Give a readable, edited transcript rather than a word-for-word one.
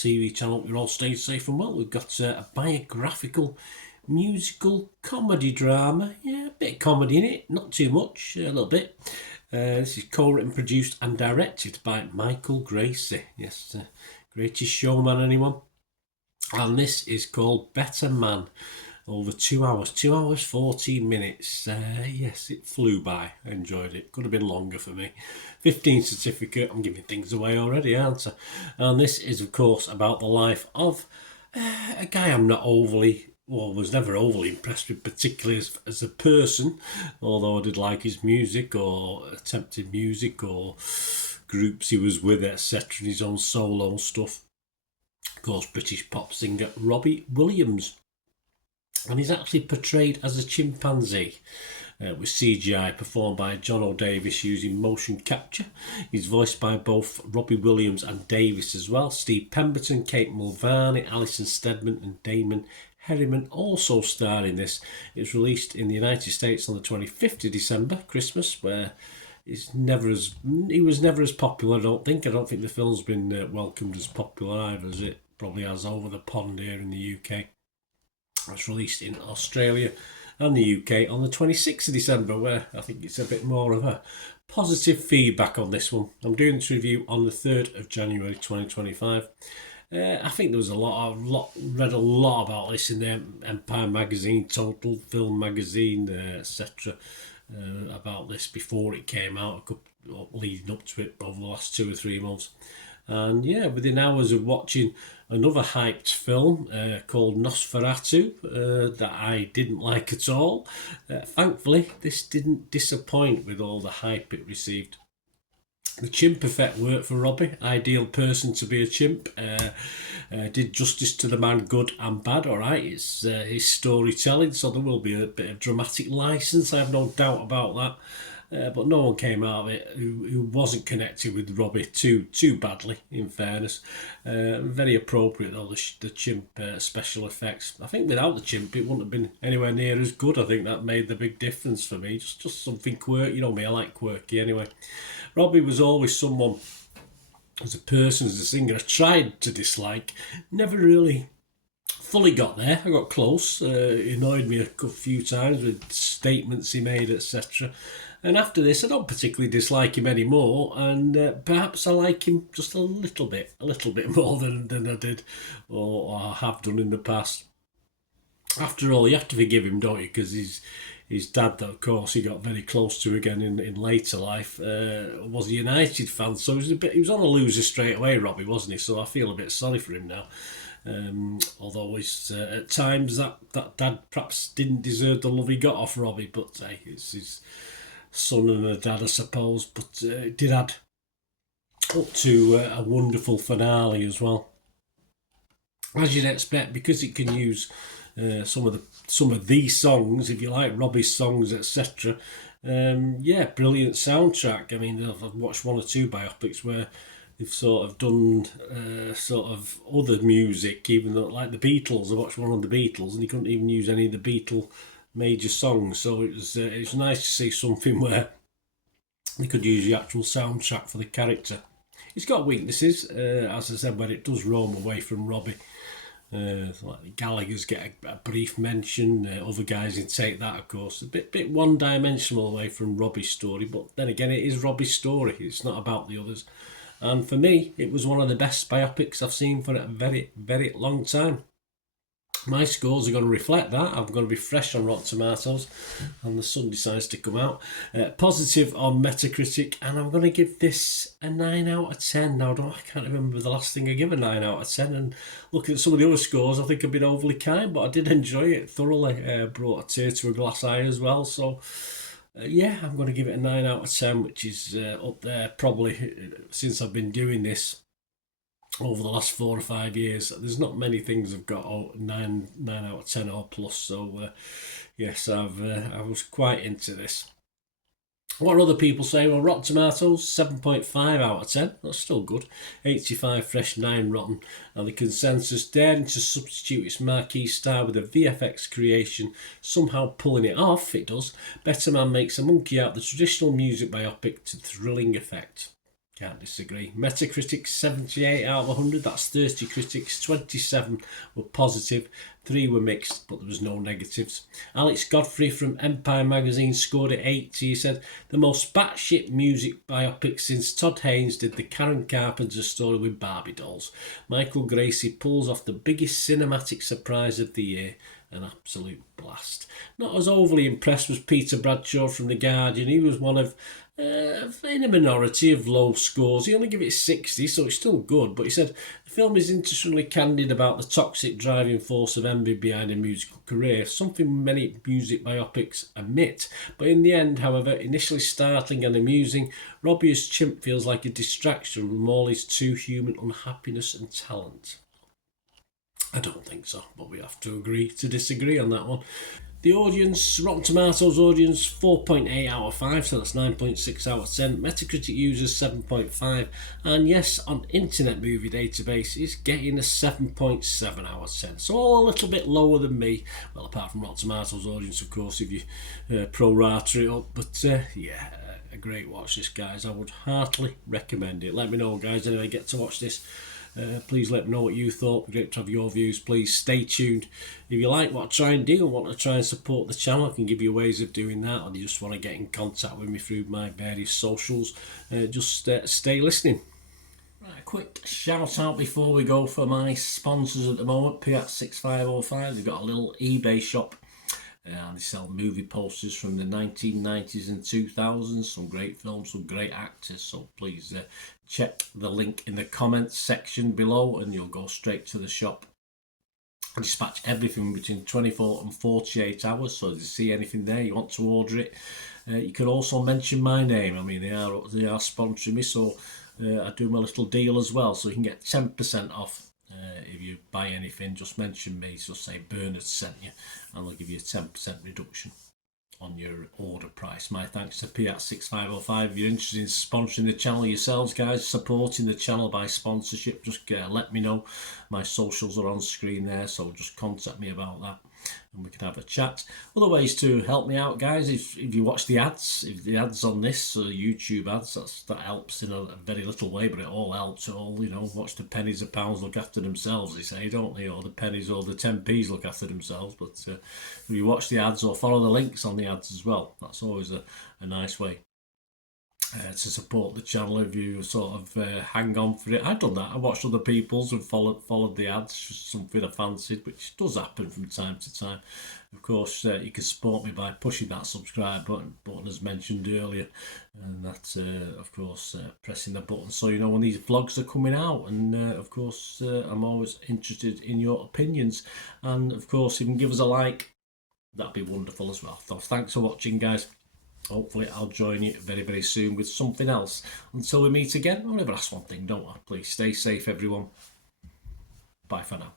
TV channel. You're all staying safe and well. We've got a biographical musical comedy drama. Yeah, a bit of comedy in it, not too much, a little bit. This is co-written, produced and directed by Michael Gracey. Yes, Greatest Showman, anyone? And this is called Better Man. Over 2 hours, 2 hours, 14 minutes. Yes, it flew by. I enjoyed it. Could have been longer for me. 15 certificate. I'm giving things away already, aren't I? And this is, of course, about the life of a guy I'm not was never overly impressed with, particularly as a person, although I did like his music or attempted music or groups he was with, etc., and his own solo stuff. Of course, British pop singer Robbie Williams. And he's actually portrayed as a chimpanzee with CGI performed by John O'Davis using motion capture. He's voiced by both Robbie Williams and Davis as well. Steve Pemberton, Kate Mulvany, Alison Steadman and Damon Herriman also star in this. It's released in the United States on the 25th of December, Christmas, where he was never as popular, I don't think. I don't think the film's been welcomed as popular either as it probably has over the pond here in the UK. It's released in Australia and the UK on the 26th of December, where I think it's a bit more of a positive feedback on this one. I'm doing this review on the 3rd of January 2025. I think there was read a lot about this in the Empire magazine, Total Film magazine, etc. About this before it came out, leading up to it over the last 2 or 3 months. And yeah, within hours of watching another hyped film called Nosferatu that I didn't like at all, thankfully this didn't disappoint with all the hype it received. The chimp effect worked for Robbie, ideal person to be a chimp. Did justice to the man, good and bad. Alright, it's his storytelling, so there will be a bit of dramatic license, I have no doubt about that. But no one came out of it who wasn't connected with Robbie too badly, in fairness. Very appropriate though, the chimp special effects. I think without the chimp it wouldn't have been anywhere near as good. I think that made the big difference for me. Just something quirky, you know me, I like quirky anyway. Robbie was always someone, as a person, as a singer, I tried to dislike. Never really fully got there. I got close. He annoyed me a few times with statements he made, etc. And after this, I don't particularly dislike him anymore, and perhaps I like him just a little bit more than I did or I have done in the past. After all, you have to forgive him, don't you? Because his dad, that of course he got very close to again in later life, was a United fan, so he was on a loser straight away, Robbie, wasn't he? So I feel a bit sorry for him now. Although at times that dad perhaps didn't deserve the love he got off Robbie, but hey, it's his son and a dad, I suppose. But it did add up to a wonderful finale as well, as you'd expect, because it can use some of these songs, if you like, Robbie's songs, etc. Brilliant soundtrack. I mean, I've watched 1 or 2 biopics where they've sort of done sort of other music, even though, like the Beatles. I watched one on the Beatles and you couldn't even use any of the Beatle major songs, so it was nice to see something where they could use the actual soundtrack for the character. It's got weaknesses, as I said, where it does roam away from Robbie. Like Gallagher's get a brief mention, other guys in Take That, of course, a bit one-dimensional away from Robbie's story, but then again, it is Robbie's story, it's not about the others. And for me, it was one of the best biopics I've seen for a very, very long time. My scores are going to reflect that. I'm going to be fresh on Rotten Tomatoes and the sun decides to come out. Positive on Metacritic, and I'm going to give this a 9 out of 10. Now, I can't remember the last thing I gave a 9 out of 10, and looking at some of the other scores, I think I've been overly kind, but I did enjoy it thoroughly. Brought a tear to a glass eye as well, so I'm going to give it a 9 out of 10, which is up there probably since I've been doing this over the last 4 or 5 years. There's not many things I've got 9 out of 10 or plus, so yes, I was quite into this. What are other people saying? Well, Rotten Tomatoes, 7.5 out of 10. That's still good. 85 fresh, 9 rotten. And the consensus, daring to substitute its marquee star with a VFX creation, somehow pulling it off, it does. Better Man makes a monkey out of the traditional music biopic to thrilling effect. Can't disagree. Metacritic 78 out of 100. That's 30 critics. 27 were positive. 3 were mixed, but there was no negatives. Alex Godfrey from Empire Magazine scored at 80. He said, the most batshit music biopic since Todd Haynes did the Karen Carpenter story with Barbie dolls. Michael Gracie pulls off the biggest cinematic surprise of the year. An absolute blast. Not as overly impressed was Peter Bradshaw from The Guardian. He was one of in a minority of low scores. He only gave it 60, so it's still good, but he said the film is interestingly candid about the toxic driving force of envy behind a musical career, something many music biopics omit. But in the end, however, initially startling and amusing, Robbie as Chimp feels like a distraction from all his too human unhappiness and talent. I don't think so, but we have to agree to disagree on that one. The audience, Rotten Tomatoes audience, 4.8 out of 5, so that's 9.6 out of 10. Metacritic users, 7.5. And yes, on Internet Movie Database, it's getting a 7.7 out of 10. So all a little bit lower than me. Well, apart from Rotten Tomatoes audience, of course, if you pro-rata it up. But yeah, a great watch this, guys. I would heartily recommend it. Let me know, guys, anyway, get to watch this. Please let me know what you thought. Great to have your views. Please stay tuned. If you like what I try and do and want to try and support the channel, I can give you ways of doing that, or you just want to get in contact with me through my various socials, just stay listening. Right, quick shout out before we go for my sponsors at the moment. Piat 6505, they've got a little eBay shop. And they sell movie posters from the 1990s and 2000s, some great films, some great actors, so please check the link in the comments section below and you'll go straight to the shop. I dispatch everything between 24 and 48 hours, so if you see anything there, you want to order it, you can also mention my name. I mean, they are sponsoring me, so I do my little deal as well, so you can get 10% off. If you buy anything, just mention me, just say Bernard sent you, and they'll give you a 10% reduction on your order price. My thanks to Piat 6505. If you're interested in sponsoring the channel yourselves, guys, supporting the channel by sponsorship, just let me know. My socials are on screen there, so just contact me about that and we can have a chat. Other ways to help me out, guys, if you watch the ads, if the ads on this YouTube ads, that helps in a very little way, but it all helps. It all, watch the pennies and pounds look after themselves, they say, don't they? Or the pennies or the 10p's look after themselves. But if you watch the ads or follow the links on the ads as well, that's always a nice way to support the channel. If you sort of hang on for it, I've done that. I watched other people's and followed the ads, just something I fancied, which does happen from time to time. Of course, you can support me by pushing that subscribe button as mentioned earlier, and that's of course pressing the button so you know when these vlogs are coming out. And of course, I'm always interested in your opinions, and of course, if you can give us a like, that'd be wonderful as well. So thanks for watching, guys. Hopefully I'll join you very, very soon with something else. Until we meet again, I'll never ask one thing, don't I? Please stay safe, everyone. Bye for now.